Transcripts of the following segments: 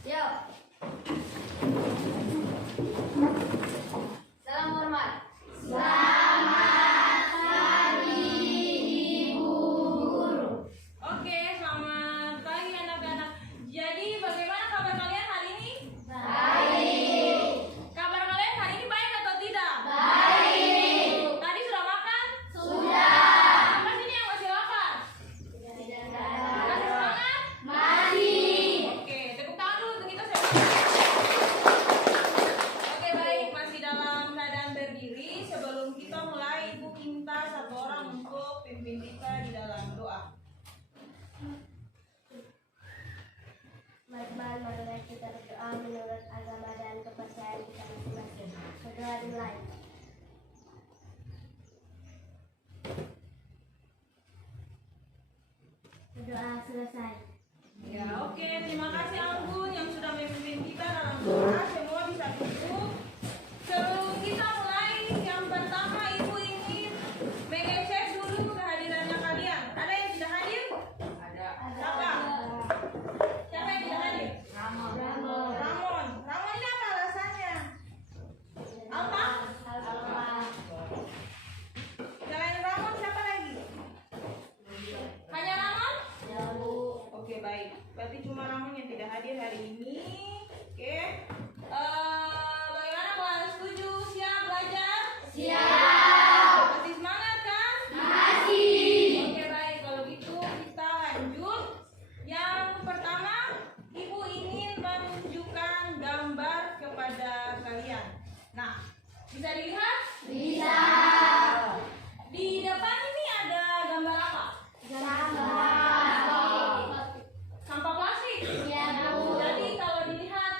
Yuk. Salam hormat. Selamat pagi, Ibu Guru. Oke, selamat pagi anak-anak. Jadi bagaimana kabar kalian hari ini? Baik. Kabar kalian hari ini baik atau tidak? Baik. Tadi sudah makan? Sudah. Apa sini yang masih lapar? Tidak Masih semangat? Masih. Oke, tepuk tangan dulu untuk kita semua. Oke, baik, masih dalam keadaan berdiri. Sebelum kita mulai, Ibu minta satu orang untuk pimpin kita di dalam doa. Marilah kita berdoa menurut agama dan kepercayaan kita masing-masing. Berdoa dimulai. Berdoa selesai. Ya, oke. Terima kasih Anggun yang sudah memimpin kita dalam doa. Semua bisa duduk. Sebelum kita mulai, yang pertama Ibu ingin mengecek dulu kehadirannya kalian. Ada yang tidak hadir? Ada. Siapa? Siapa yang tidak hadir? Ramon. Ramon. Ramon ini apa alasannya? Apa? Selain Ramon, siapa lagi? Hanya Ramon? Ya, Bu. Oke, baik. Berarti cuma Ramon yang tidak hadir hari ini. Oke. Bagaimana kelas 7? Siap belajar? Siap. Masih semangat kan? Masih. Oke, baik. Kalau gitu kita lanjut. Yang pertama, Ibu ingin menunjukkan gambar kepada kalian. Nah, bisa dilihat? Bisa. Di depan ini ada gambar apa? Sampah plastik. Iya, Bu. Jadi kalau dilihat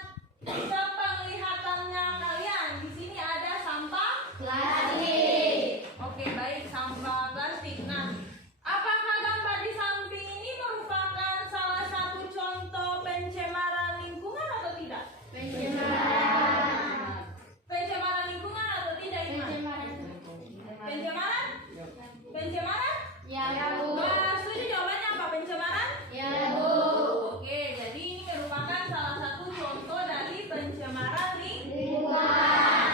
sepenglihatannya kalian, di sini ada sampah. Plastik. Oke, baik, sampah plastik. Nah, apakah gambar di samping ini merupakan salah satu contoh pencemaran lingkungan atau tidak? Pencemaran. Pencemaran lingkungan atau tidak, Iman? Pencemaran? Pencemaran? Ya, Bu. Setuju jawabannya apa? Pencemaran? Ya, Bu. Oke, jadi ini merupakan salah satu contoh dari pencemaran lingkungan. Lingkungan.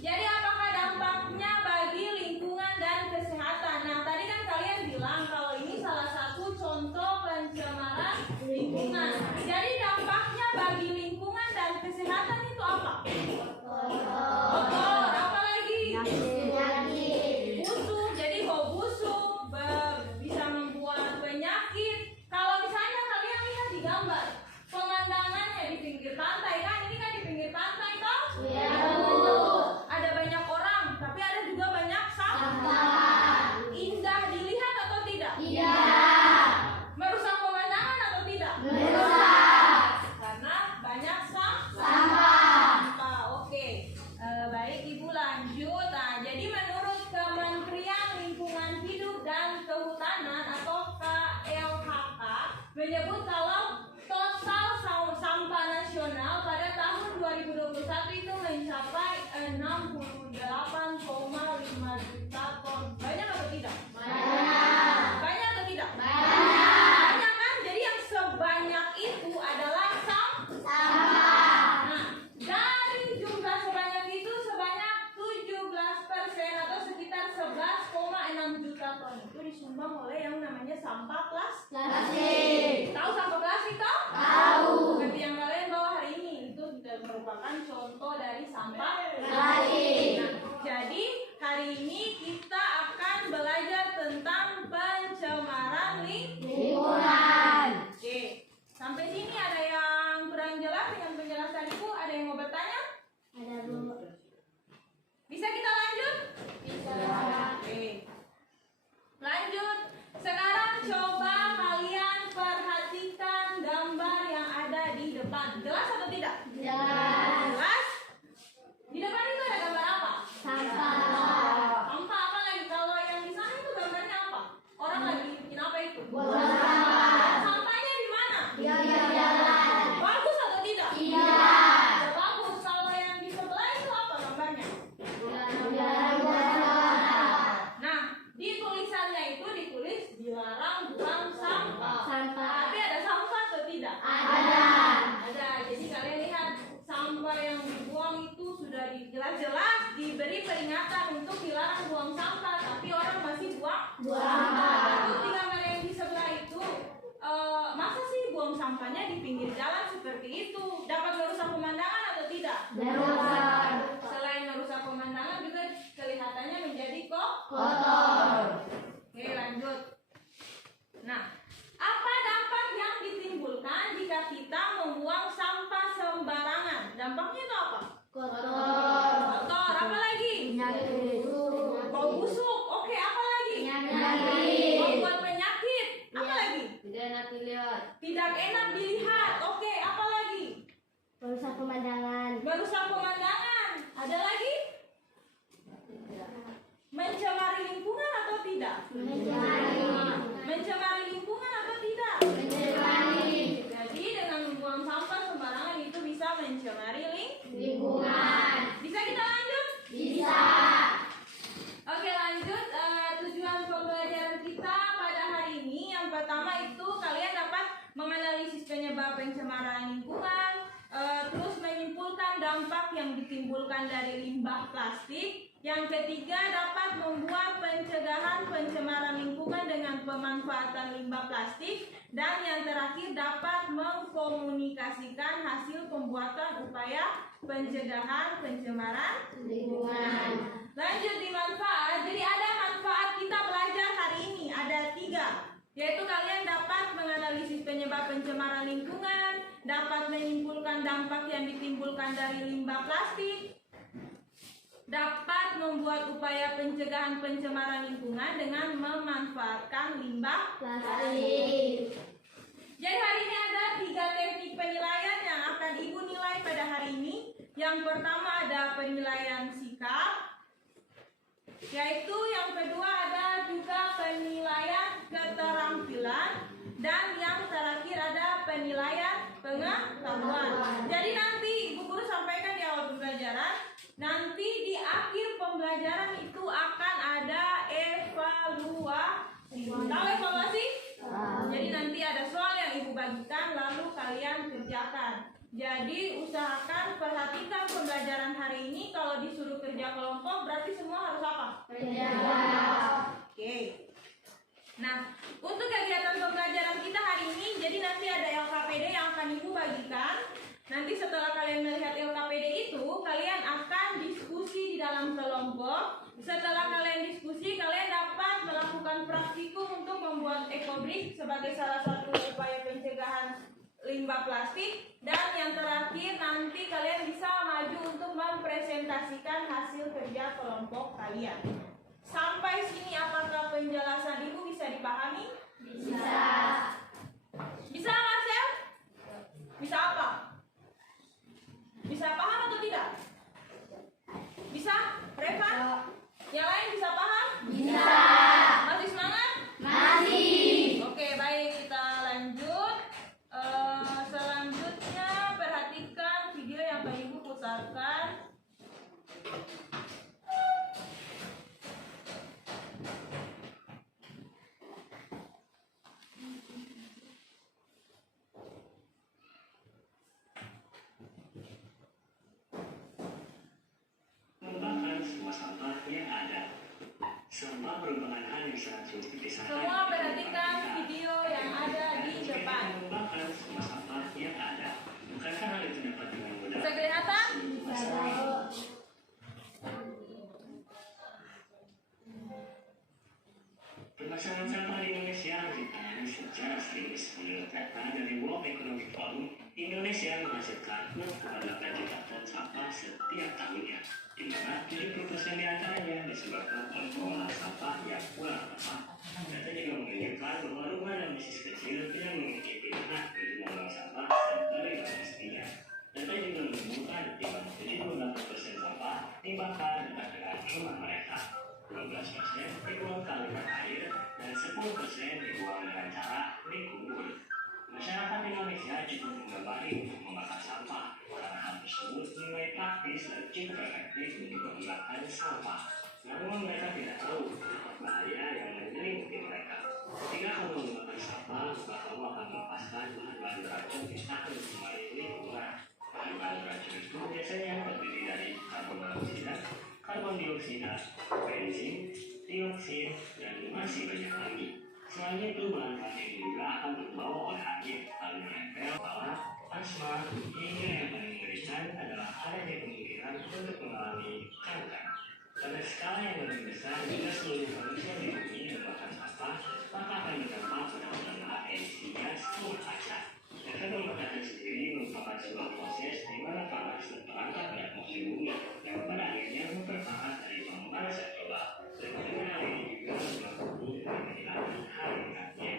Jadi apakah dampaknya bagi lingkungan dan kesehatan? Nah, tadi kan kalian bilang kalau ini salah satu contoh pencemaran lingkungan. Jadi dampaknya bagi lingkungan dan kesehatan itu apa? Kotor, apa lagi? Penyakit. Busuk. Jadi bau busuk bisa membuat penyakit. Kalau misalnya kalian lihat di gambar, pemandangannya di pinggir pantai kan? Ini kan di pinggir pantai toh? Ya, Bu. Ada banyak orang, tapi ada juga banyak sampah. Sampah. Indah dilihat atau tidak? Tidak. Merusak pemandangan atau tidak? Merusak. Karena banyak sampah. Sampah. Oke. Baik, Ibu lanjut. Nah, jadi menurut Kementerian Lingkungan Hidup dan Kehutanan atau KLHK menyebut kalau total sampah nasional pada tahun 2021 itu mencapai 68,5 juta ton. Banyak atau tidak? Banyak. Banyak atau tidak? Banyak. Banyak kan? Jadi yang sebanyak itu adalah Sampah. Nah, dari jumlah sebanyak itu sebanyak 17% atau sekitar 11,6 juta ton itu disumbang oleh yang namanya sampah Plastik. Tahu sampah plastik toh? Tahu. Seperti yang kalian bawa hari ini itu merupakan contoh dari sampah Plastik. Nah, jadi peringatan untuk dilarang buang sampah, tapi orang masih buang. Itu tinggal yang di sebelah itu, masa sih buang sampahnya di pinggir jalan seperti itu? Dapat merusak pemandangan atau tidak? Selain merusak pemandangan juga kelihatannya menjadi kotor. Oke, lanjut. Nah, apa dampak yang ditimbulkan jika kita membuang sampah sembarangan? Dampaknya itu apa? Kotor. Apa lagi? Bau busuk. Oke, apa lagi? Membuat penyakit. Apa lagi? Tidak enak dilihat. Oke, apa lagi? Merusak pemandangan. Ada lagi? Mencemari lingkungan atau tidak? Mencemari lingkungan atau tidak? Jadi dengan membuang sampah sembarangan itu bisa mencemari lingkungan. Bisa kita lanjut? Oke, lanjut. Tujuan pembelajaran kita pada hari ini yang pertama itu kalian dapat menganalisis penyebab pencemaran lingkungan, terus menyimpulkan dampak yang ditimbulkan dari limbah plastik. Yang ketiga, dapat membuat pencegahan pencemaran lingkungan dengan pemanfaatan limbah plastik. Dan yang terakhir, dapat mengkomunikasikan hasil pembuatan upaya pencegahan pencemaran lingkungan. Lanjut di manfaat. Jadi ada manfaat kita belajar hari ini, ada 3, yaitu kalian dapat menganalisis penyebab pencemaran lingkungan, dapat menyimpulkan dampak yang ditimbulkan dari limbah plastik, dapat membuat upaya pencegahan pencemaran lingkungan dengan memanfaatkan limbah plastik. Jadi hari ini ada 3 teknik penilaian yang akan Ibu nilai pada hari ini. Yang pertama ada penilaian sikap, yaitu yang kedua ada juga penilaian keterampilan, dan yang terakhir ada penilaian pengetahuan. Jadi nanti Ibu Guru sampaikan di awal pembelajaran, nanti di akhir pembelajaran itu akan ada evaluasi. Tahu evaluasi? Jadi nanti ada soal yang Ibu bagikan lalu kalian kerjakan. Jadi usahakan perhatikan pembelajaran hari ini. Kalau disuruh kerja kelompok berarti semua harus apa? Oke. Nah, untuk kegiatan pembelajaran kita hari ini, jadi nanti ada LKPD yang akan Ibu bagikan. Nanti setelah kalian melihat LKPD itu, kalian akan diskusi di dalam kelompok. Setelah kalian diskusi, kalian dapat melakukan praktikum untuk membuat ekobrik sebagai salah satu upaya pencegahan limbah plastik. Dan yang terakhir, nanti kalian bisa maju untuk mempresentasikan hasil kerja kelompok kalian. Sampai sini apakah penjelasan Ibu bisa dipahami? Bisa Marcel? Bisa apa? Bisa paham atau tidak? Bisa? Reva? Yang lain bisa paham? Masih semangat? Oke, baik, kita lanjut. Selanjutnya perhatikan video yang akan Ibu putarkan. Semua merupakan hal yang sangat sulit dipisahkan. Semua perhatikan video yang ada di depan. Mengubahkan semua sampah yang ada. Bukankah hal itu dapat dengan mudah? Bisa kelihatan? Permasalahan sampah di Indonesia ditangani secara serius. Menurut data dari World Economic Forum, Indonesia menghasilkan 6,8 juta ton sampah setiap tahunnya, di mana 70% diantaranya disebabkan oleh pengolahan sampah yang kurang tepat. Data juga menunjukkan bahwa rumah dan bisnis kecil tidak memiliki pilihan untuk mengolah sampah dari mestinya. Data juga menemukan di mana 78% sampah dibakar dekat dengan rumah mereka, 12% dibuang ke aliran air, dan 10% dibuang dengan cara dikubur. Masyarakat Indonesia cukup menggemari untuk membakar sampah, karena hal tersebut dinilai praktis dan cukup efektif untuk menghilangkan sampah. Namun mereka tidak tahu apa bahaya yang menyelimuti mereka. Ketika kamu membakar sampah, maka kamu akan melepaskan bahan-bahan beracun yang akan mencemari lingkungan. Bahan-bahan beracun itu biasanya terdiri dari karbon monoksida, karbon dioksida, bensin, dioksin, dan masih banyak lagi. Selain itu, bahan-bahan ini juga akan terbawa oleh angin, lalu menempel, balak, asma, hingga yang paling mengerikan adalah adanya kemungkinan untuk mengalami kanker. Pada skala yang lebih besar, jika seluruh manusia di bumi membakar sampah, maka akan berdampak pada penambahan emisi gas rumah kaca. Efek pembakaran sendiri merupakan sebuah proses di mana panas terperangkap di atmosfer bumi dan pada akhirnya memperparah dari pemanasan global. Dan dengan hal ini juga menyebabkan bumi menghilangkan habitatnya.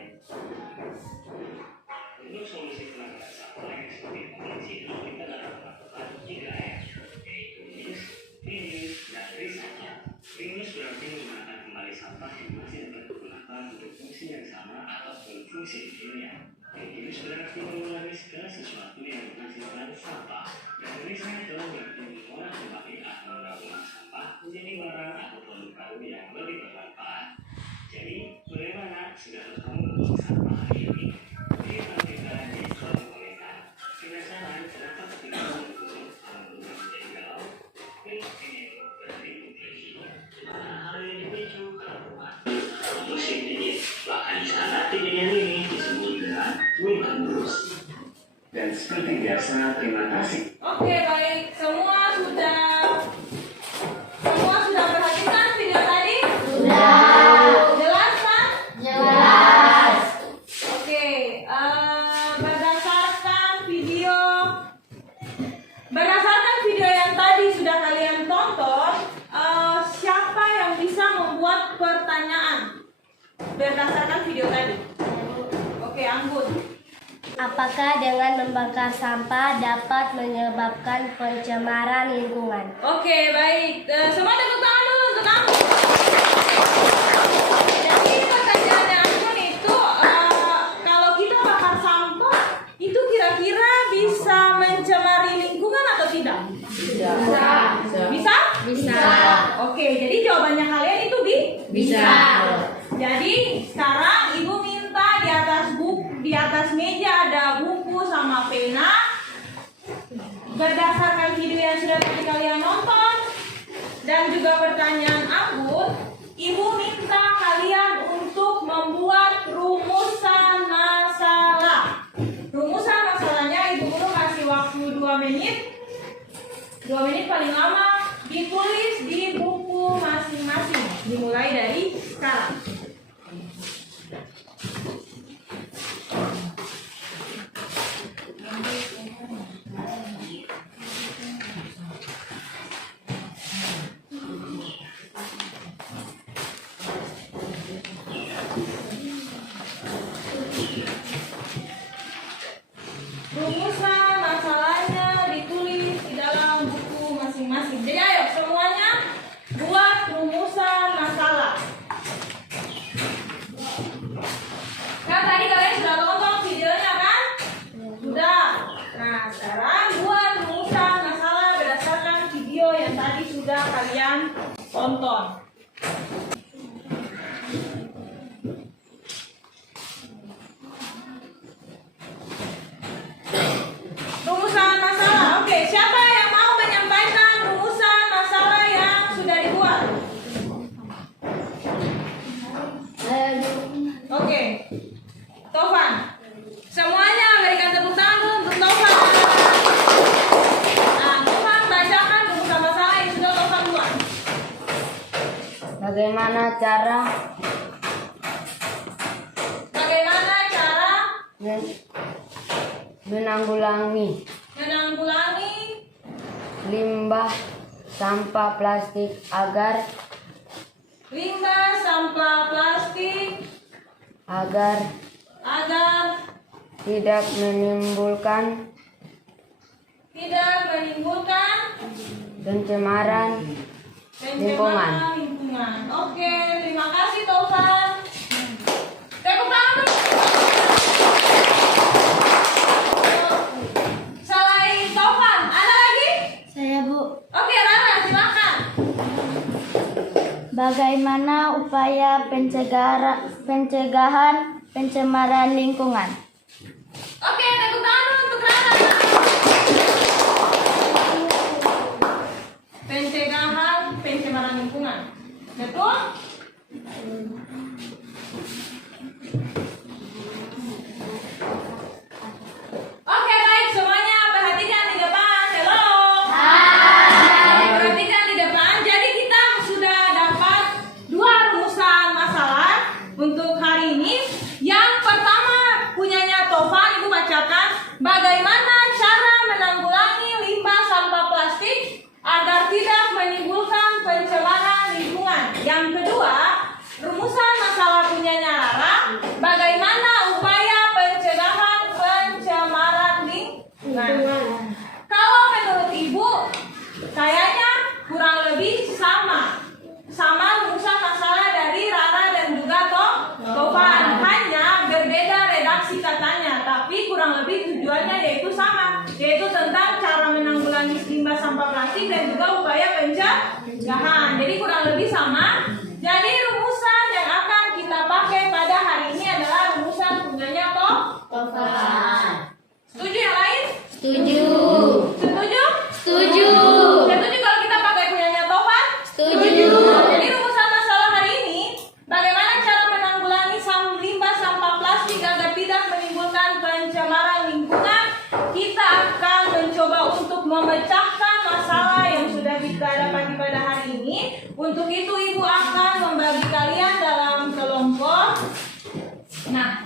Untuk solusi penanganan sampah yang seperti kondisi ini kita dapat melakukan 3M, yaitu reuse, reuse, dan recycle. Reuse berarti menggunakan kembali sampah yang masih dapat digunakan untuk fungsi yang sama ataupun fungsi lainnya. Reuse berarti mengulangi segala sesuatu yang menghasilkan sampah. Dan recycle berarti mengolah kembali atau menggabungkan sampah menjadi barang atau produk baru yang lebih bermanfaat. Jadi, bagaimana segala kamu membuang sampah hari ini? Nanti kalian di kolom komentar. Penasaran kenapa ketika menurun menjadi galau? Ini berarti hal yang dipicu karena musim dingin. Bahkan di sana dinginnya ini disebut dengan winter blues. Dan seperti biasa, terima kasih. Oke, baik. Semua sudah perhatikan video tadi? Sudah. Jelas kan? Jelas. Oke, berdasarkan video yang tadi sudah kalian tonton, siapa yang bisa membuat pertanyaan berdasarkan video tadi? Oke, Anggun. Apakah dengan membakar sampah dapat menyebabkan pencemaran lingkungan? Oke, baik. Semua tepuk tangan dulu untuk Anggun. Jadi pertanyaannya Anggun itu, kalau kita bakar sampah, itu kira-kira bisa mencemari lingkungan atau tidak? Bisa. Bisa? Oke, jadi jawabannya kalian itu bisa. Jadi sekarang Ibu minta di atas meja ada buku sama pena. Berdasarkan video yang sudah tadi kalian nonton dan juga pertanyaan Anggun, Ibu minta kalian untuk membuat rumusan masalah. Rumusan masalahnya Ibu Guru kasih waktu 2 menit. 2 menit paling lama, ditulis di buku masing-masing. Dimulai dari sekarang. Rumusan masalahnya ditulis di dalam buku masing-masing. Jadi ayo semuanya buat rumusan masalah. Kan tadi kalian sudah nonton videonya kan? Sudah. Nah sekarang buat rumusan masalah berdasarkan video yang tadi sudah kalian tonton. Rumusan masalah. Oke, siapa yang mau menyampaikan rumusan masalah yang sudah dibuat? Oke, Tovan. Semuanya berikan tepuk tangan untuk Tovan. Nah, Tovan bacakan rumusan masalah yang sudah Tovan buat. Bagaimana cara menanggulangi limbah sampah plastik agar tidak menimbulkan pencemaran lingkungan. Oke, terima kasih Tovan. Tepuk tangan dulu. Selain Tovan, ada lagi? Saya, Bu. Oke, Rana, silakan. Bagaimana upaya pencegahan pencemaran lingkungan? Oke, tepuk tangan dulu untuk Rana. Pencegahan Bagaimana cara menanggulangi limbah sampah plastik agar tidak menimbulkan pencemaran lingkungan? Yang kedua, rumusan masalah punyanya Rara. Bagaimana upaya pencegahan pencemaran lingkungan? Kalau menurut Ibu, kayaknya kurang lebih sama rumusan masalah dari Rara dan juga Tovan. Hanya berbeda redaksi katanya, tapi kurang lebih tujuannya yaitu sama, yaitu tentang cara menanggulangi limbah sampah plastik dan juga upaya pencegahan. Jadi kurang lebih sama. Jadi rumusan yang akan kita pakai pada hari ini adalah rumusan punyanya Tovan. Setuju yang lain? Setuju. Setuju? Setuju. Setuju kalau kita pakai punyanya Tovan? Setuju. Jadi rumusan masalah hari ini, bagaimana cara menanggulangi limbah sampah plastik agar tidak menimbulkan pencemaran lingkungan. Kita akan mencoba untuk memecahkan masalah yang sudah kita dapati pada hari ini. Untuk itu Ibu akan membagi kalian dalam kelompok. Nah,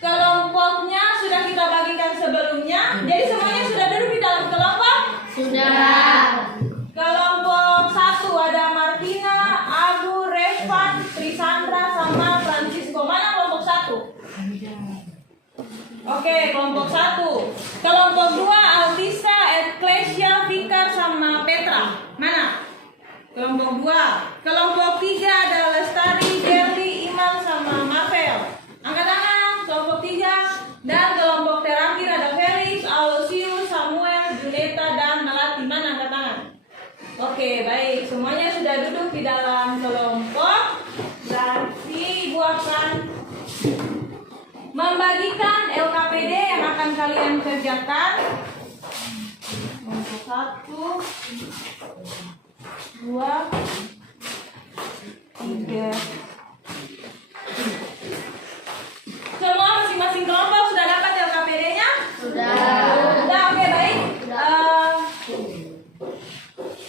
kelompoknya sudah kita bagikan sebelumnya. Jadi semuanya sudah duduk di dalam kelompok? Sudah. Kelompok 1 ada Martina, Abu, Revan, Trisandra, sama Francisco. Mana kelompok 1? Oke, kelompok 1. Kelompok 2 Altisa, Ecclesia, Fikar, sama Petra. Mana? Kelompok 2. Kelompok 3 ada Lestari, Gerli, Iman, sama Marvel. Angkat tangan, kelompok 3. Dan kelompok terakhir ada Felix, Alosius, Samuel, Juneta, dan Melati. Mana angkat tangan? Oke, baik. Semuanya sudah duduk di dalam kelompok. Berarti Ibu akan membagikan LKPD yang akan kalian kerjakan. Kelompok 1, 2, 3. Semua masing-masing kelompok sudah dapat LKPD-nya? Sudah. Sudah, oke, baik.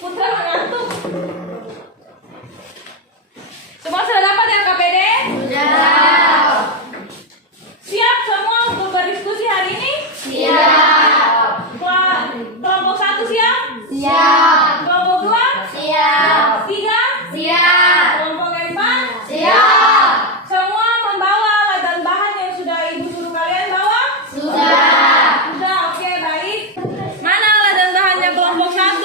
Putra mengantuk. Semua sudah dapat LKPD? Sudah. Siap semua untuk berdiskusi hari ini? Siap. Kelompok 1 siap? Siap. Kelompok 2? Siap. 3? Siap. Kelompok 4? Siap. Semua membawa alat dan bahan yang sudah Ibu suruh kalian bawa? Sudah. Sudah, oke, baik. Mana alat dan bahannya kelompok 1?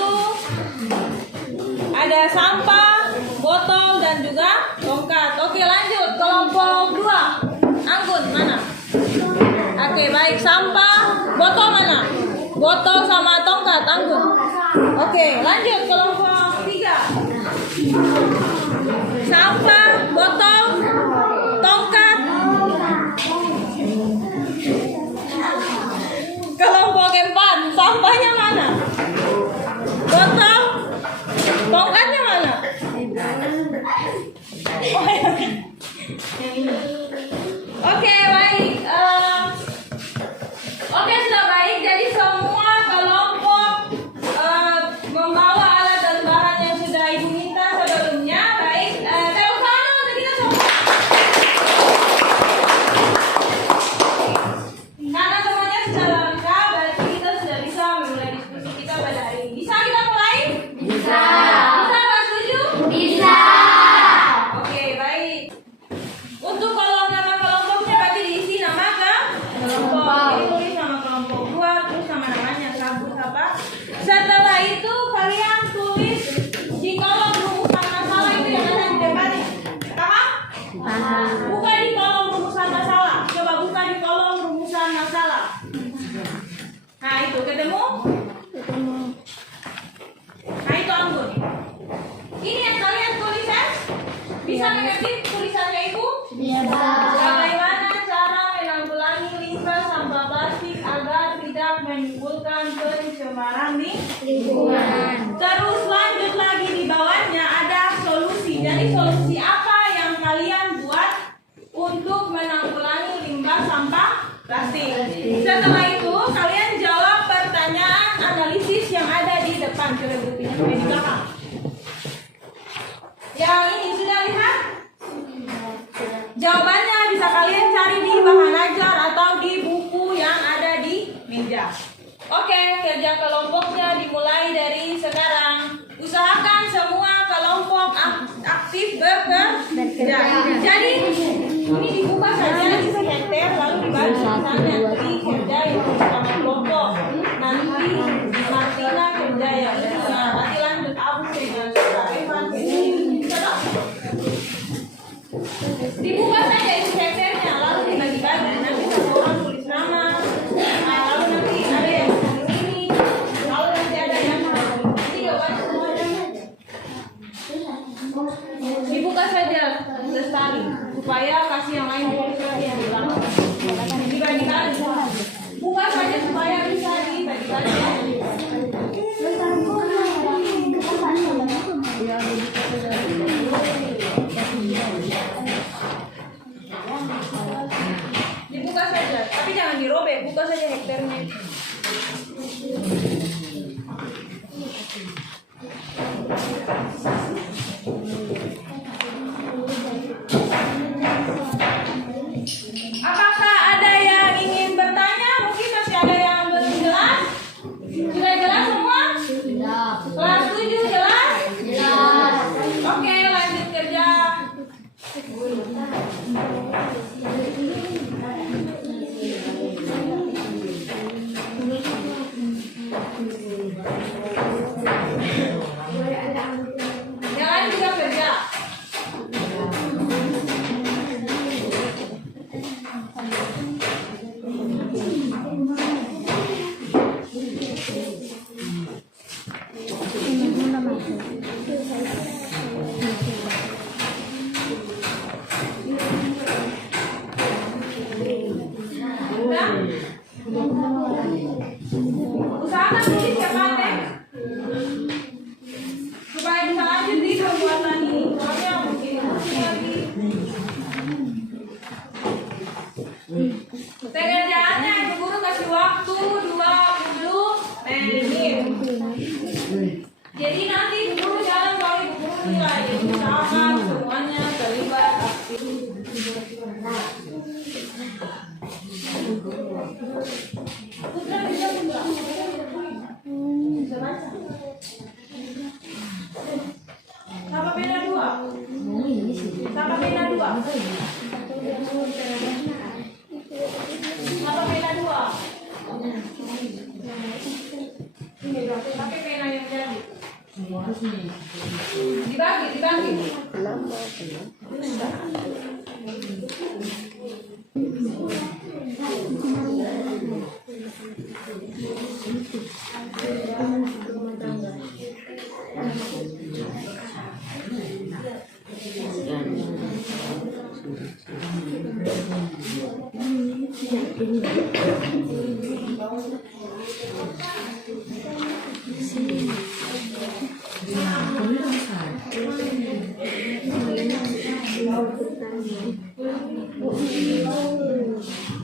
Ada sampah, botol, dan juga tongkat. Oke, lanjut. Kelompok 2. Anggun, mana? Oke, baik. Sampah, botol mana? Botol sama tongkat, Anggun. Oke, lanjut. Kelompok 3. Sampah, botol, tongkat. Kelompok 4. Sampahnya mana? Botol, tongkatnya mana? Oh, ya. Yang ini. Oke, baik. Oke, sudah baik. Jadi semua kelompok membawa alat dan bahan yang sudah Ibu minta sebelumnya. Baik. Tepuk tangan untuk kita semua. Karena semuanya sudah lengkap, berarti kita sudah bisa memulai diskusi kita pada hari ini. Bisa kita mulai? Bisa. Bisa, Pak, setuju? Bisa. Oke, baik. Untuk kolom nama kelompoknya berarti diisi nama kelompok. Jadi tulis nama kelompok 2, terus nama-namanya sabut apa. Setelah itu kalian tulis di kolom rumusan masalah itu yang ada di depannya. Paham? Paham. Buka di kolom rumusan masalah. Coba buka di kolom rumusan masalah. Nah, itu ketemu? Nah, itu Anggun. Ini yang kalian tulis ya? Bisa mengerti tulisannya Ibu? Iya. Bagaimana cara menanggulangi limbah sampah plastik agar tidak menimbulkan pencemaran Lingkungan. Terus lanjut lagi di bawahnya ada solusi. Jadi solusi apa yang kalian buat untuk menanggulangi limbah sampah plastik? Setelah itu kalian jawab pertanyaan analisis yang ada di depan. Coba buktinya sampai di belakang. Yang ini sudah lihat? Jawabannya bisa kalian cari di bahan ajar atau di buku yang ada di meja. Oke, kerja kelompoknya dimulai dari sekarang. Usahakan semua kelompok aktif bekerja. Jadi ini dibuka saja di hektar lalu dibagi misalnya Tri kerja yang sama kelompok. Nanti Martina kerja yang nanti lanjut Abu dengan Evan. Dibuka saja isi hektarnya lalu dibagi-bagi. Nanti satu orang tulis nama. Lalu nanti ada yang ini. Lalu nanti ada yang ini jawaban semuanya. Dibuka saja lestari supaya kasih yang lain yang bilang. Dibagi-bagi. Buka saja supaya bisa dibagi-bagi. Dibuka saja, tapi jangan dirobek, buka saja hektarnya. Apakah ada yang ingin bertanya? Mungkin masih ada yang belum jelas? Sudah jelas semua? Kelas 7 jelas? Jelas. Oke, lanjut kerja. Yang lain juga kerja. Udah? Usahakan tulis ya Pak, supaya bisa lanjut di pembuatan ini. Soalnya mungkin lagi. Pekerjaannya Ibu Guru kasih waktu 20 menit. Jadi nanti Ibu Guru jalan kalau Ibu Guru nilai. Usahakan semuanya terlibat aktif. Putra bisa buka. Bisa baca. Sama pena 2. Sama pena 2. Sama pena 2. Ini pakai pena yang jadi. Dibagi.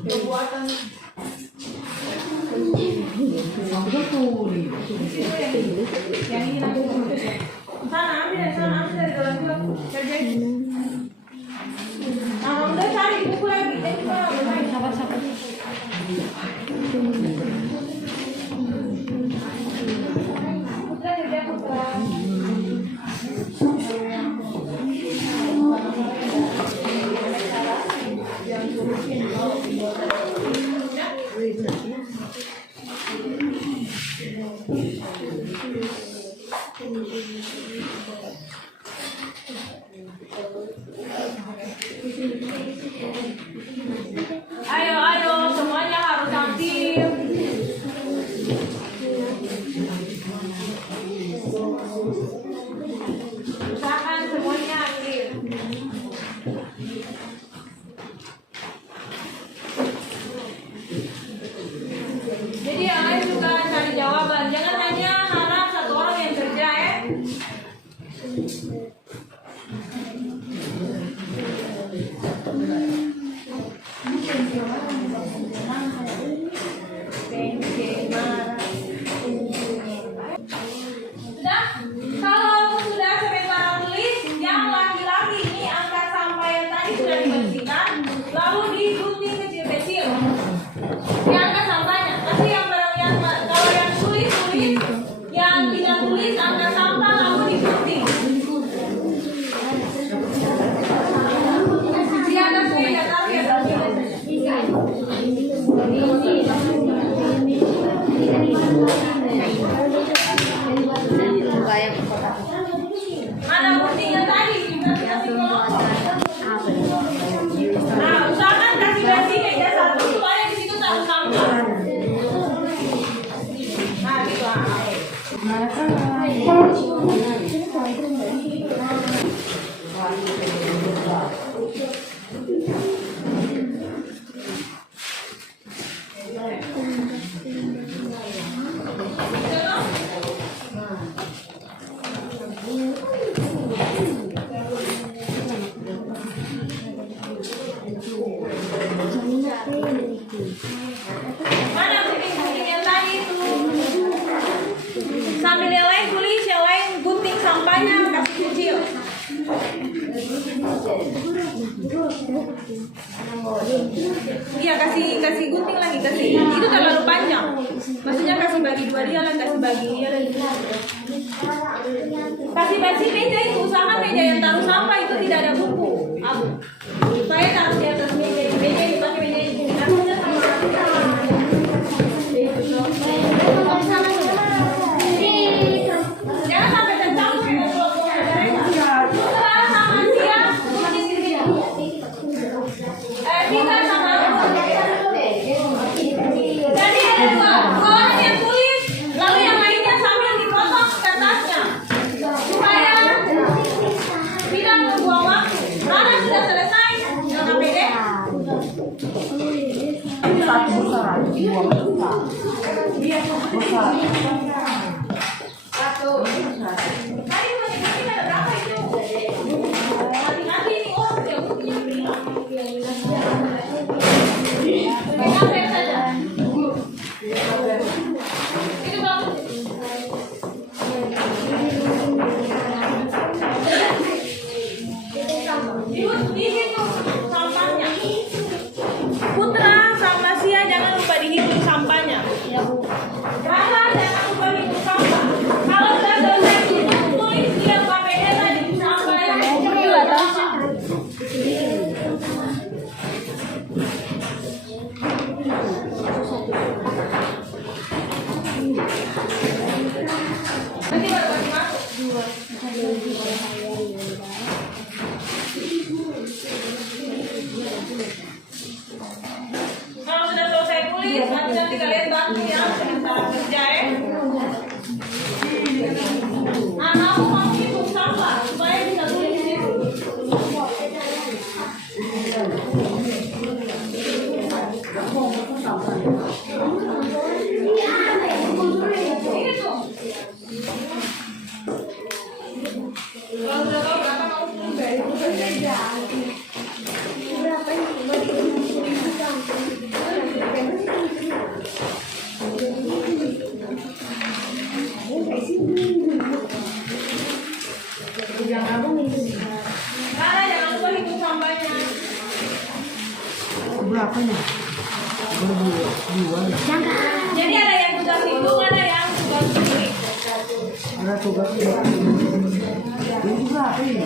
Pembuatan yang ini nanti sana ambil dari dalam juga kerjain. Nah, udah cari buku lagi. Sabar. Putra kerja Putra. Mana gunting-gunting yang tadi itu? Sambil yang lain tulis, yang lain gunting sampahnya kasih kecil. Iya, kasih gunting lagi, kasih. Itu terlalu panjang. Maksudnya kasih bagi dua dia lah, kasih bagi dia lagi. Kasih bersih meja itu, usahakan meja yang taruh sampah itu tidak ada buku. Abu. Supaya taruh di atas meja ini, pakai meja ini. Artinya sama. Jangan sampai tercampur dengan putra sama dia. Kita sama. Jadi ada dua orang yang tulis, lalu yang lainnya sambil dipotong kertasnya supaya tidak membuang waktu. Karena sudah selesai dengan PD. Tadi masing-masing ada berapa itu? Hati-hati ini orang yang punya pegang saja. Itu bagus. Di situ sampahnya. Putra sama Sia jangan lupa dihitung sampahnya. Rara jangan lupa dihitung sampah. Kalau sudah selesai hitung, tulis di KPD tadi sampah yang berapa. Nanti baru kasih masuk. Kalau sudah selesai tulis, nanti kalian bantu ya sebentar kerja ya. Anakku mau hitung sampah supaya bisa tulis di situ. Ini tuh. Kalau sudah tahu berapa mau Rara jangan lupa hitung sampahnya. Berapanya? Jadi ada yang tugas hitung, ada yang tugas tulis. Ada tugas ini juga apa ini?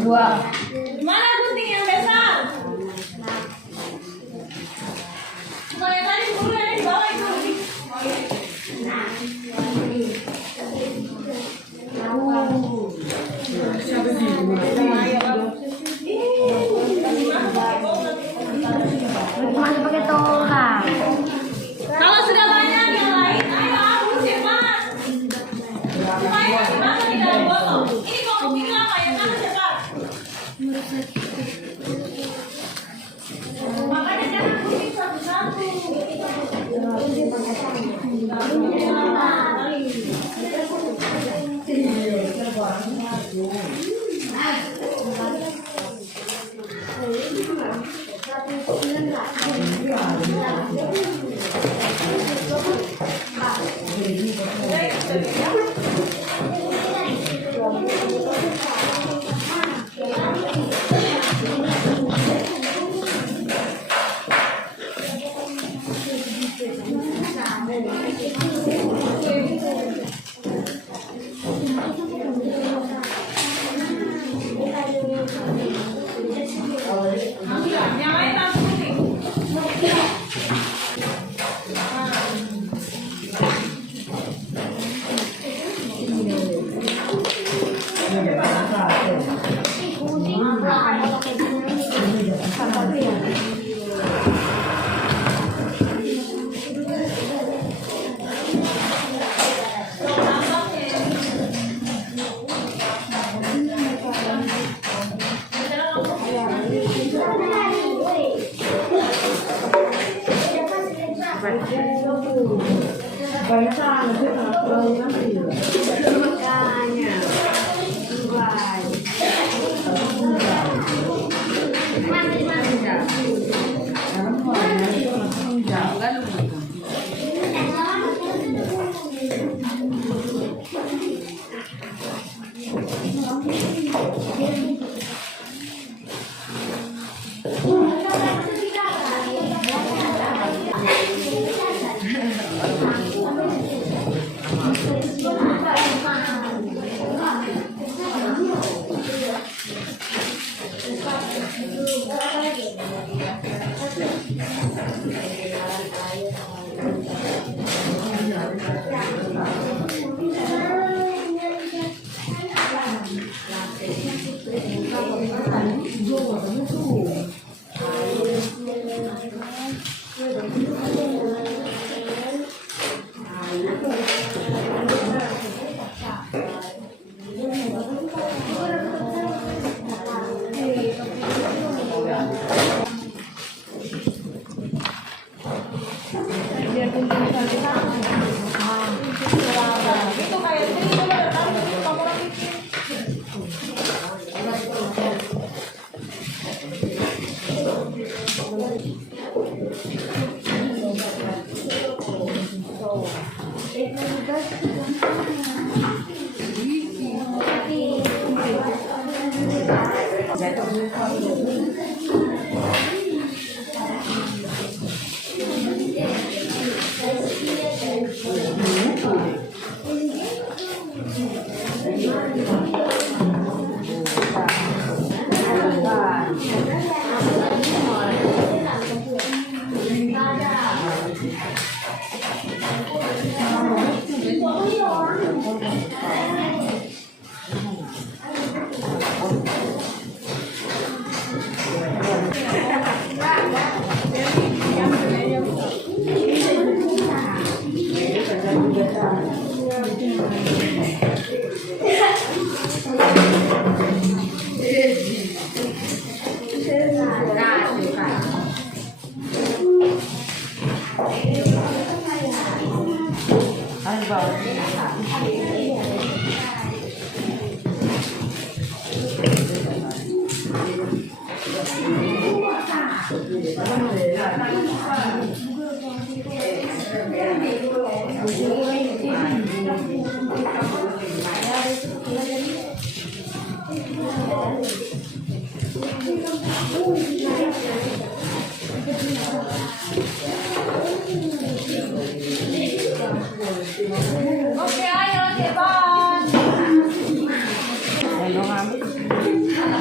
2. Mana gunting yang besar? Bukan yang tadi dulu yang di bawah itu. Masih pakai tongkat. Kalau sudah banyak yang lain, ayo aku cepat. Supaya masuk di dalam botol. Ini kok ini lama ya, kamu cepat. Makanya jangan gunting satu-satu. Yang lain langsung gunting. Banyak sangat sih, terlalu nanti. Itu kayak ini coba datang kamu orang bikin. Oke, ayo cepat. Iya,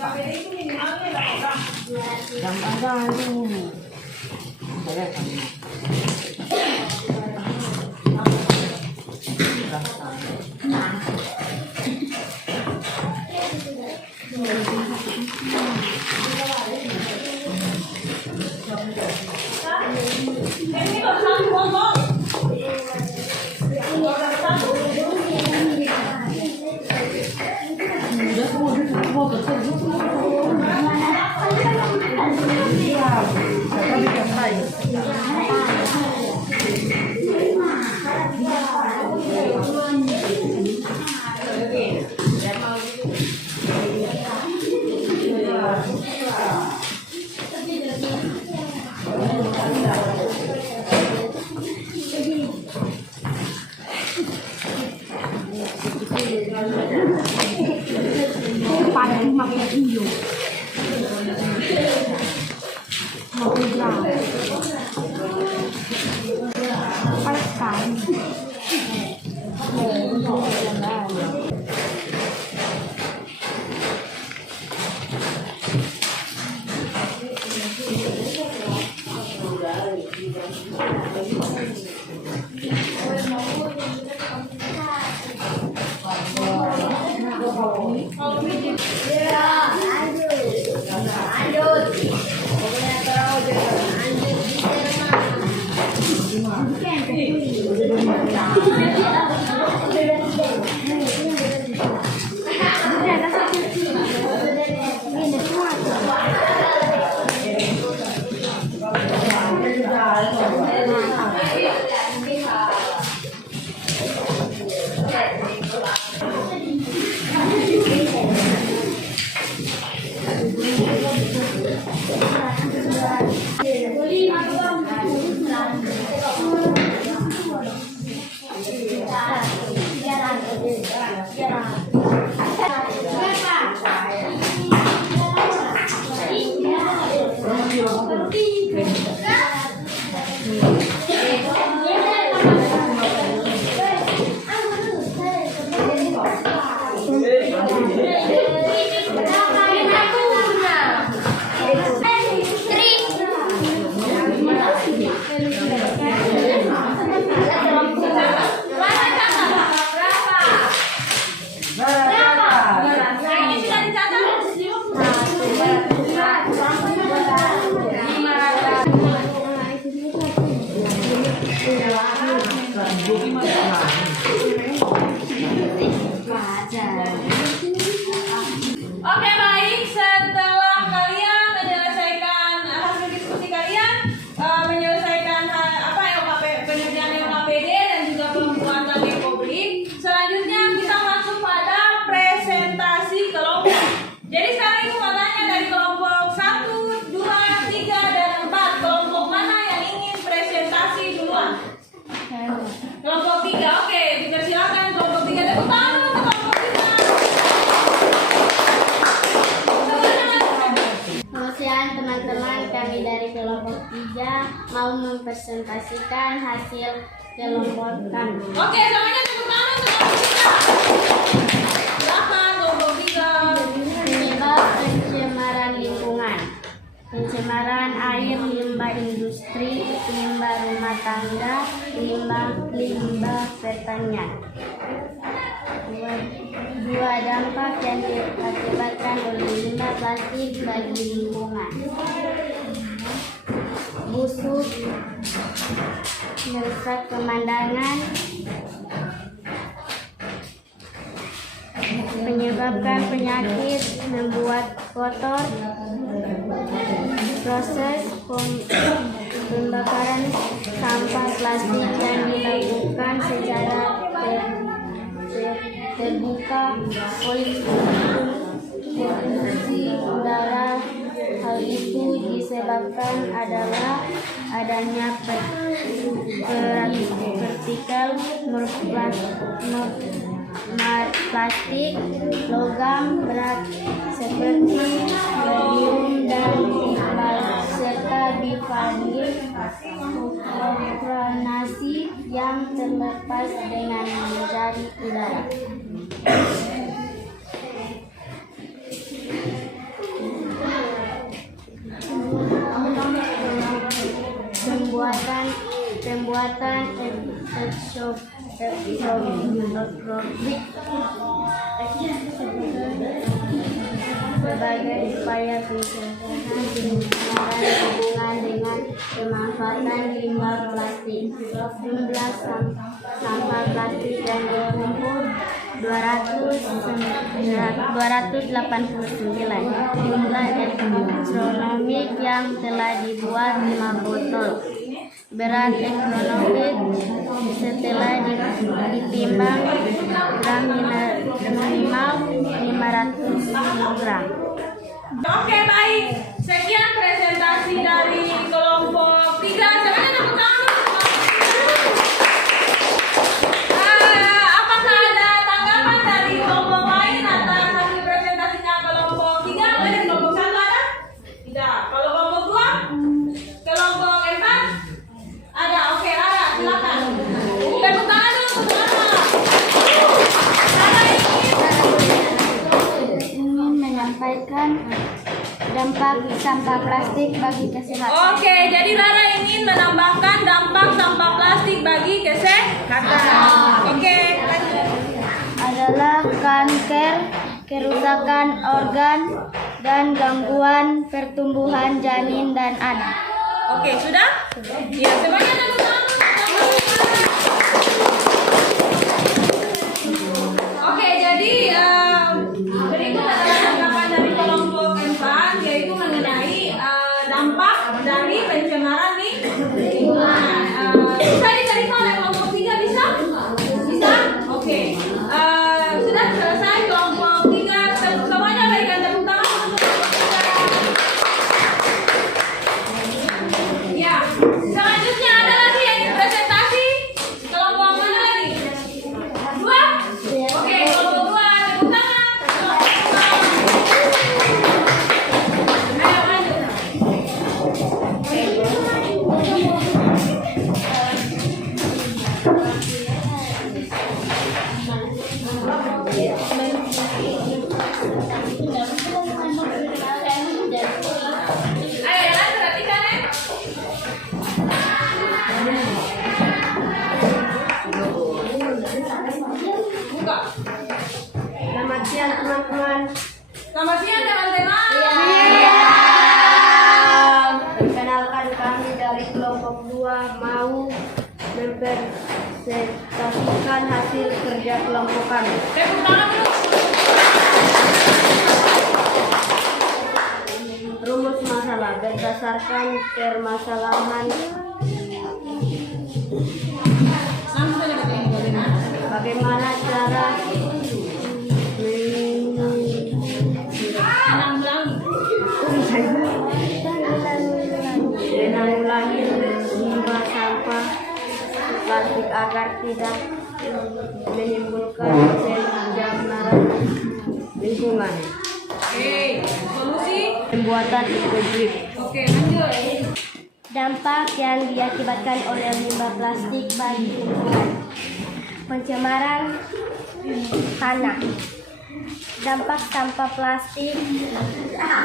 KPD itu minimalnya berapa? Yang ada itu. Saya kan. Ini baru satu ngomong. Oke, baik. Setelah kalian menyelesaikan hasil diskusi kalian, menyelesaikan penyelesaian LKPD dan juga pembuatan tabel publik, selanjutnya kita masuk pada presentasi kelompok. Jadi sekarang itu matanya dari kelompok 1, 2, 3, dan 4. Kelompok mana yang ingin presentasi duluan? Kelompok 3. Oke, dipersilakan kelompok 3. Tepuk tangan untuk kelompok 3. Kemudian teman-teman, kami dari kelompok 3 mau mempresentasikan hasil kelompok kami. Oke, semuanya tepuk tangan untuk kelompok 3. Silakan kelompok 3. Penyebab pencemaran lingkungan: pencemaran air, limbah industri, limbah rumah tangga, limbah pertanian. Dua dampak yang diakibatkan oleh limbah plastik bagi lingkungan: busuk, merusak pemandangan, menyebabkan penyakit, membuat kotor. Proses pembakaran sampah plastik yang dilakukan secara terbuka, polusi udara. Hal itu disebabkan adalah adanya partikel plastik, logam berat seperti barium dan nikkel, serta bifenil Mikronasi yang terlepas dengan menjadi udara. Pembuatan eksotrofik sebagai upaya pencegahan hubungan dengan pemanfaatan limbah plastik. Jumlah sampah plastik yang dihimpun 289. Jumlah elektronik yang telah dibuat 5 botol. Berat ekonomik setelah ditimbang minimal 500 kg. Oke, baik. Sekian presentasi dari kelompok 3. Semuanya tepuk tangan. Apakah ada tanggapan dari kelompok lain atas hasil presentasinya kelompok 3? Dari kelompok 1 ada? Tidak. Kalau kelompok 2? Kelompok 4? Ada. Oke, ada. Silakan. Tepuk tangan dulu. Ingin menyampaikan dampak sampah plastik bagi kesehatan. Oke, jadi Rara ingin menambahkan dampak sampah plastik bagi kesehatan. Oke, lanjut. Adalah kanker, kerusakan organ, dan gangguan pertumbuhan janin dan anak. Oke, sudah? Ya, semuanya tepuk tangan. Oke, jadi berikut adalah tanggapan dari kelompok 4, yaitu mengenai dampak dari pencemaran lingkungan. Bisa diceritakan oleh kelompok 3, bisa? Bisa? Oke. Sudah selesai kelompok 3. Semuanya berikan tepuk tangan untuk kelompok 3. Ya, selanjutnya ada lagi yang ingin presentasi. Kelompok mana lagi? 2? Oke, kelompok 2 tepuk tangan. Ayo lanjut. Ayo yang lain perhatikan ya. Buka. Selamat siang teman-teman. Selamat siang teman-teman. Perkenalkan, kami dari kelompok 2 mau mempresentasikan hasil kerja kelompok kami. Tepuk tangan dulu. Rumus masalah berdasarkan permasalahan Langsung saja kita ini. bagaimana cara menanggulangi limbah sampah plastik agar tidak menimbulkan pencemaran lingkungan. Oke, solusi. Pembuatan infografik. Oke, lanjut. Dampak yang diakibatkan oleh limbah plastik bagi lingkungan. Pencemaran tanah. Dampak sampah plastik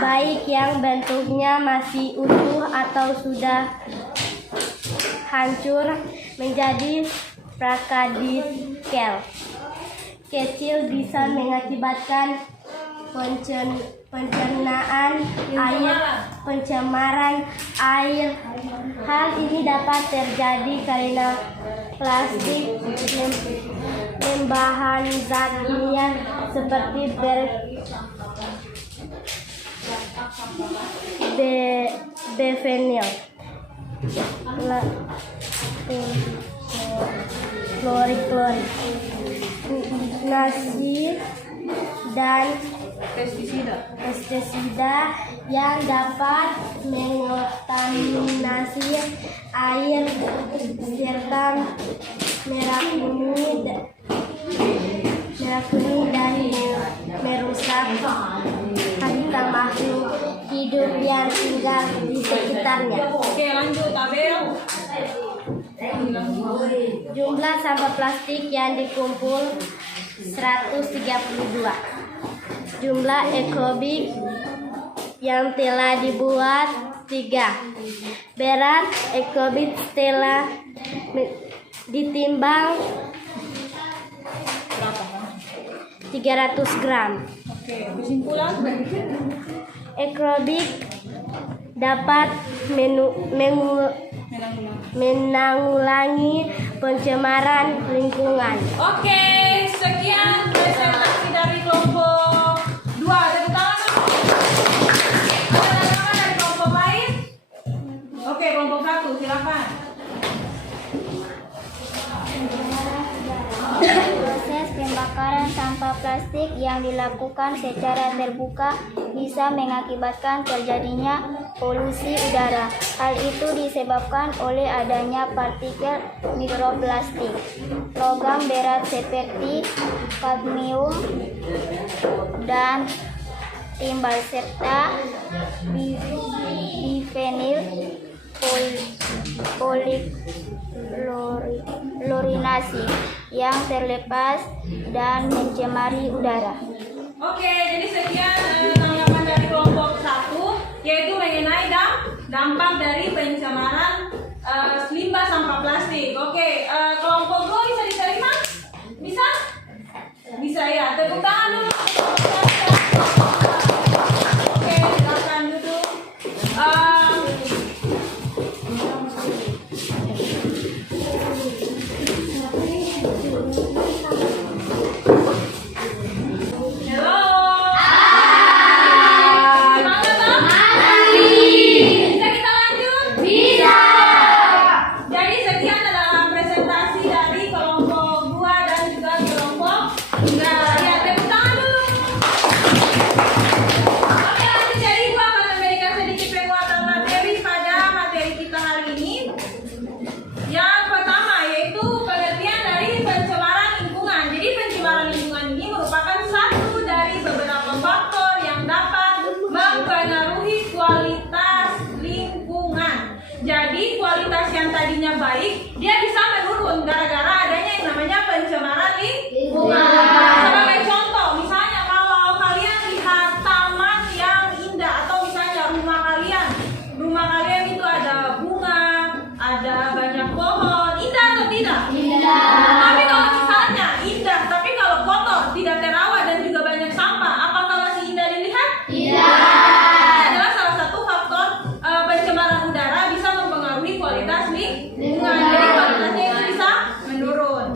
baik yang bentuknya masih utuh atau sudah hancur menjadi partikel kecil bisa mengakibatkan pencemaran air. Hal ini dapat terjadi karena plastik lembahan zat kimia seperti bifenil, klorik, nasi dan pestisida yang dapat mengontaminasi air serta meracuni dan merusak habitat makhluk hidup yang tinggal di sekitarnya. Oke, lanjut, Tabel. Jumlah sampah plastik yang dikumpul 132. Jumlah ekobik yang telah dibuat 3. Berat ekobik telah ditimbang 300 gram. Oke, kesimpulan. Ekobik dapat menanggulangi pencemaran lingkungan. Oke, sekian presentasi dari kelompok 2. Tepuk tangan dong. Ada tanggapan dari kelompok lain? Oke, kelompok 1 silakan. Proses pembakaran sampah plastik yang dilakukan secara terbuka bisa mengakibatkan terjadinya polusi udara. Hal itu disebabkan oleh adanya partikel mikroplastik, logam berat seperti kadmium dan timbal serta bifenil poliklorinasi yang terlepas dan mencemari udara. Oke, jadi sekian tanggapan dari kelompok 1, yaitu mengenai dampak dari pencemaran limbah sampah plastik. Oke, kelompok 2 bisa diterima? Bisa? Bisa ya. Tepuk tangan dulu. Oke, silakan duduk. Jadi kualitas yang tadinya baik, dia bisa menurun gara-gara adanya yang namanya pencemaran lingkungan. Sebagai contoh, misalnya kalau kalian lihat taman yang indah atau misalnya rumah kalian itu ada bunga, ada banyak pohon, indah atau tidak? Indah. Tapi kalau misalnya indah, tapi kalau kotor, tidak terawat dan juga banyak sampah, apakah masih indah dilihat? Tidak. Ini adalah salah satu faktor pencemaran udara bisa mempengaruhi kualitas lingkungan. Jadi kualitasnya itu bisa menurun.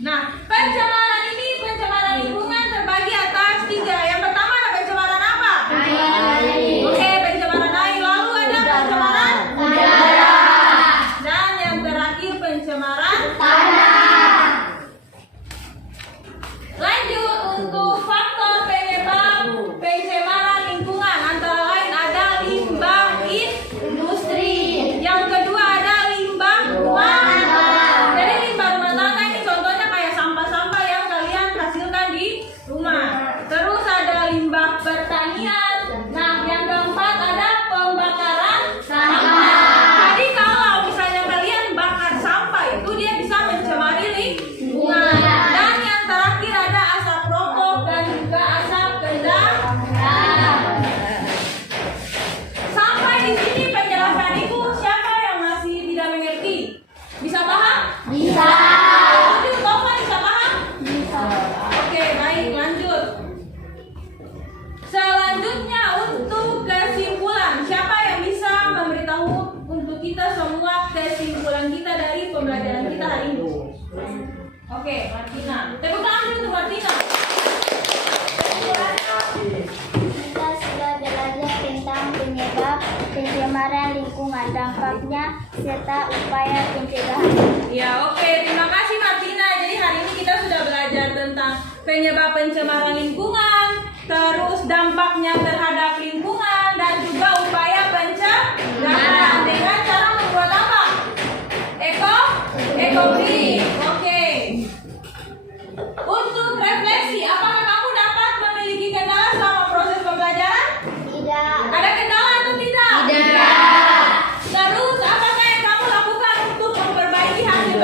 Nah, pencemaran lingkungan terbagi atas 3. Yang pertama ada pencemaran apa? Air. Oke, pencemaran air. Lalu ada pencemaran udara. Dan yang terakhir pencemaran tanah. Lanjut untuk faktor penyebab pencemaran lingkungan, antara lain ada limbah industri. Yang kedua ada limbah rumah tangga. Jadi limbah rumah tangga ini contohnya kayak sampah-sampah yang kalian hasilkan di rumah. Terus ada limbah pertanian. Nah, yang keempat ada pembakaran sampah. Jadi kalau misalnya kalian bakar sampah itu dia bisa mencemari lingkungan. Dan yang terakhir ada asap rokok dan juga asap kendaraan. Sampai di sini penjelasan ibu, siapa yang masih tidak mengerti? Bisa paham? Bisa. Lanjut, Tova bisa paham? Bisa. Oke, baik, lanjut. Selanjutnya untuk kesimpulan, siapa yang bisa memberitahu untuk kita semua kesimpulan kita dari pembelajaran kita hari ini? Oke, Martina. Tepuk tangan dulu untuk Martina. Kita sudah belajar tentang penyebab pencemaran lingkungan, dampaknya, serta upaya pencegahan. Ya, oke. Terima kasih Martina. Jadi hari ini kita sudah belajar tentang penyebab pencemaran lingkungan, terus dampaknya terhadap lingkungan, dan juga upaya pencegahan dengan cara membuat apa? Ekobrik. Oke. Untuk refleksi, apakah kamu dapat memiliki kendala selama proses pembelajaran? Tidak. Ada kendala atau tidak? Tidak. Terus apakah yang kamu lakukan untuk memperbaiki hasil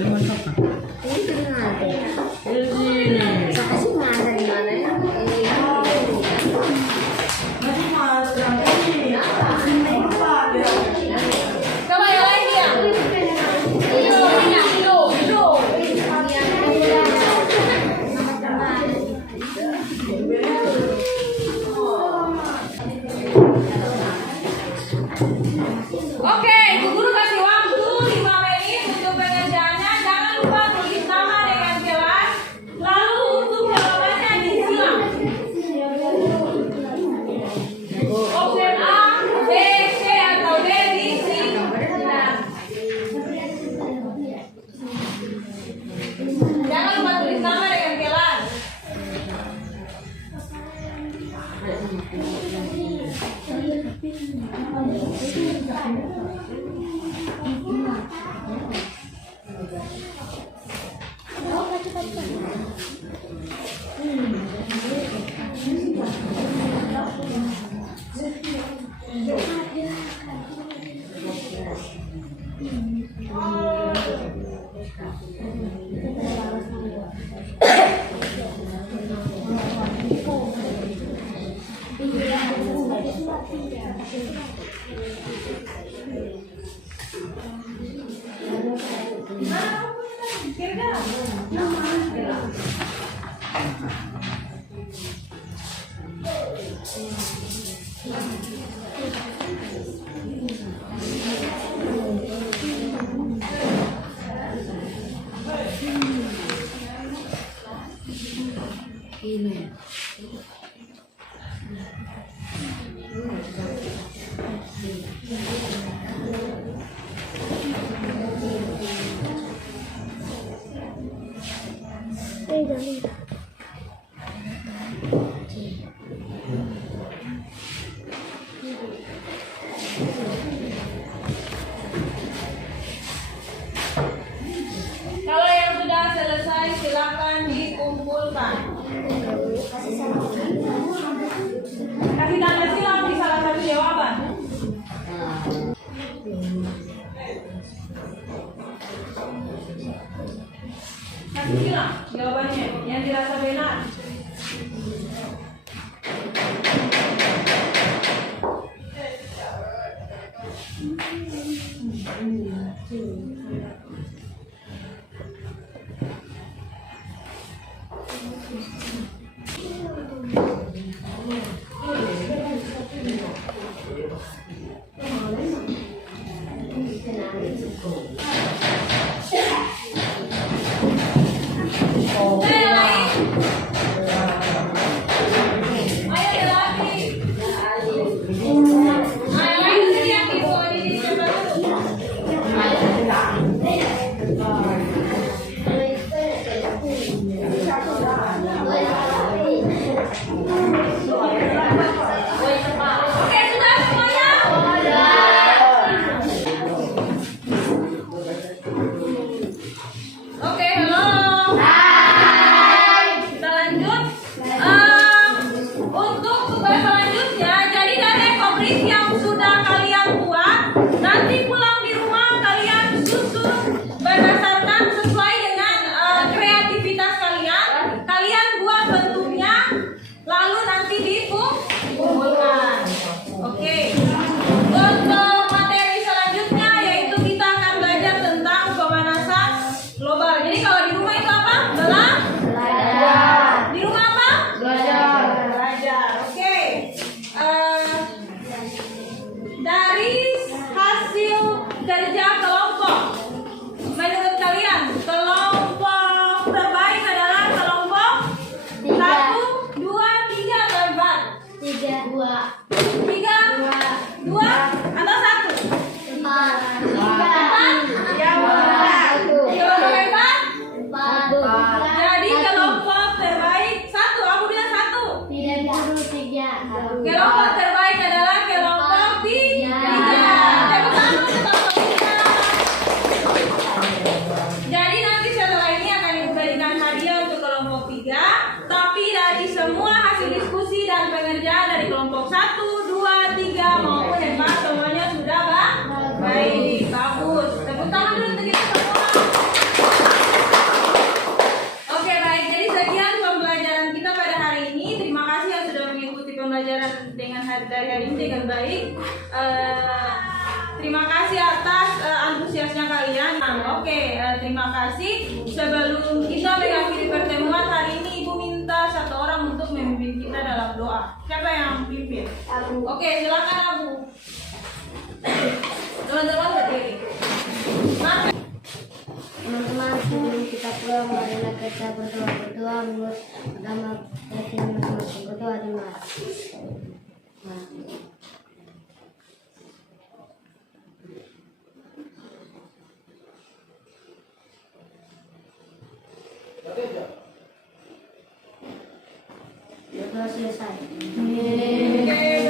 Terima kasih. Coba yang lain ya. Oke, Bu Guru kasih waktu 5 menit untuk pengerjaannya. Jangan lupa tulis nama dengan jelas. Lalu untuk jawabannya disilang. Option A, B, C atau D diisi. Jangan lupa tulis nama dengan jelas. Kalau yang sudah selesai silakan dikumpulkan. Kasih tanda silang di salah satu jawaban. Kasih silang jawabannya yang dirasa benar. Oke, halo. baik. Terima kasih atas antusiasnya kalian. Oke, terima kasih. Sebelum kita mengakhiri pertemuan hari ini, Ibu minta satu orang untuk memimpin kita dalam doa. Siapa yang memimpin? Oke, silakan Abu. Teman-teman berdiri. Teman-teman, sebelum kita pulang, marilah kita berdoa menurut agama keyakinan masing-masing. Berdoa dimulai. Berdoa selesai. Oke,